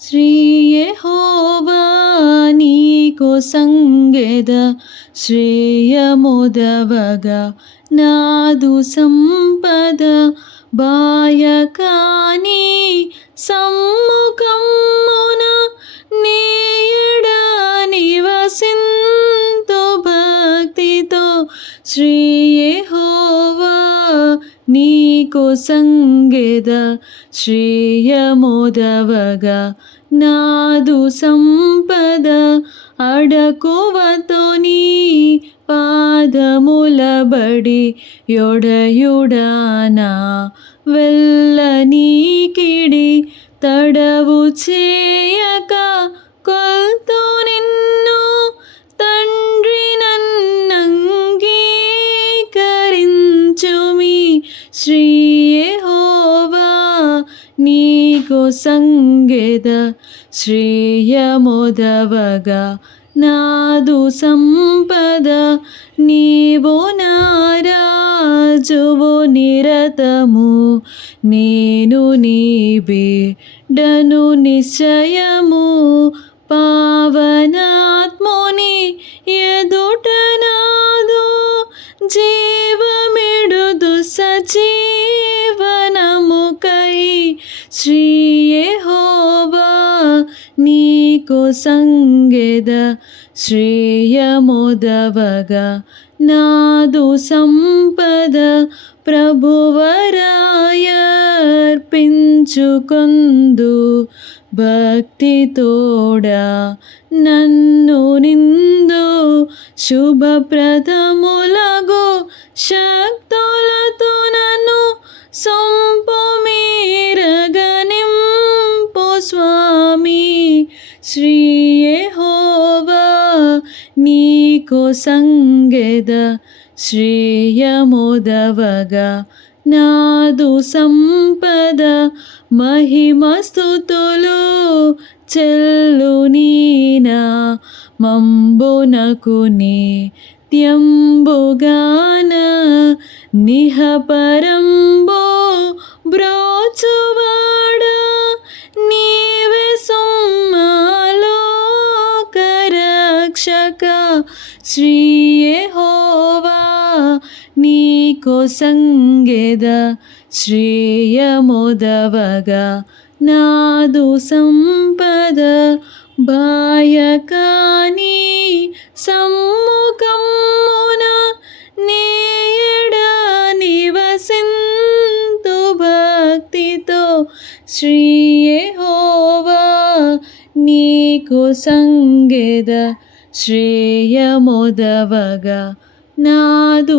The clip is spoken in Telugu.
శ్రీ యెహోవా నీకు సంగెద శ్రేయముదవగా నాదు సంపద బాయకాని సమ్ముఖమున నీయడ నివసింతు భక్తితో శ్రీ యెహోవా నీకు సంగెద శ్రేయముదవగా నాదు సంపద అడకువతో నీ పాదములబడి యొడయుడానా వెళ్ళ నీకిడి తడవు చేయక కొల్తు నిన్ను తండ్రి నన్నంగీకరించుమి శ్రీ యెహోవా నీకు సంగెద శ్రేయముదవగా నాదు సంపద నీవు నారాజువు నిరతము నేను నీ బిడ్డను నిశ్చయము పావనాత్ముని ఎదుట నాదు జీవమిడుదు సజీవనముకై శ్రీ యెహోవా నీకు సంగెద శ్రేయముదవగా నాదు సంపద ప్రభువరాయర్పించుకొందు భక్తితోడా నన్ను నిందు శుభప్రదములగు శక్తులతో నన్ను సొంపు మీరగనింపు స్వామి శ్రీ యెహోవా నీకు సంగెద శ్రేయముదవగా నాదు సంపద మహిమస్తుతులు చెల్లు నీనా మంబునకు నిత్యంబుగాన నిహపరంబో బ్రోచువాడా నీవే సుమ్మలోకరక్షక శ్రీ యెహోవా నీకు సంగెద శ్రేయముదవగా నాదు సంపద బాయకాని సమ్ముఖమున నీయడ నివసింతు భక్తితో శ్రీ యెహోవా నీకు సంగెద శ్రేయముదవగా నాదు